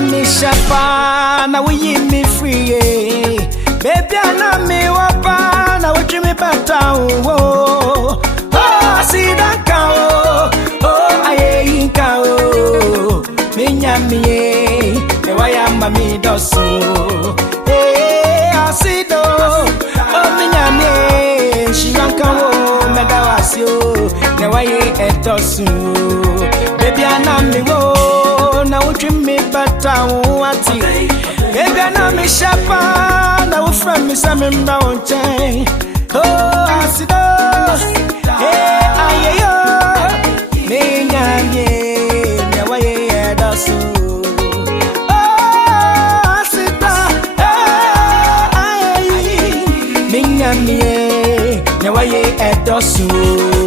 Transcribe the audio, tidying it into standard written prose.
me shapa, now we me free. Baby, I know me wapa, now we dream me better. Oh, see that cow. Oh, I ain't cow. Me nyami, the way I'm a me doso. Hey, I see do. Oh, me nyami, she don't come. Me da was you, the way it does. Baby, I know me wo, now we dream me better. Baby, I know me shapa, now from me some brown chain. Oh, I see do. Hey, aye, me nyanye, the way I does. Oh, I see do. Aye, me nyanye, the way I does.